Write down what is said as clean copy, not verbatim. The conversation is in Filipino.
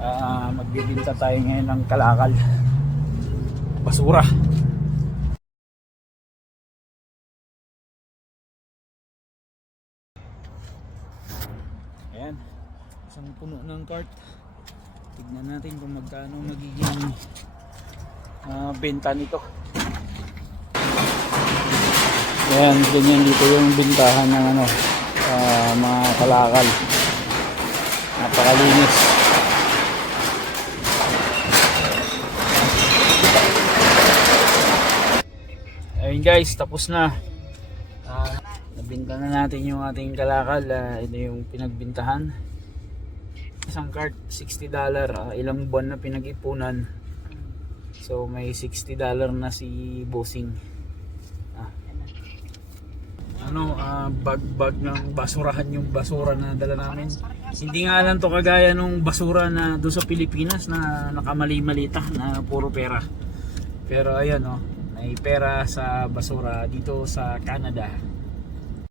Magbibinta tayo ngayon ng kalakal, basura. Ayan, isang puno ng cart. Tignan natin kung magkano magiging benta nito. Ayan, ganyan dito yung bintahan ng mga kalakal. Napakalinis. Ayun guys, tapos na. Nabinta na natin yung ating kalakal. Ito yung pinagbintahan. Isang cart $60. Ilang buwan na pinag-ipunan. So may $60 na si bossing. Bag ng basurahan yung basura na dala namin. Hindi nga lang to kagaya nung basura na doon sa Pilipinas na nakamali-malita na puro pera. Pero ayan may pera sa basura dito sa Canada.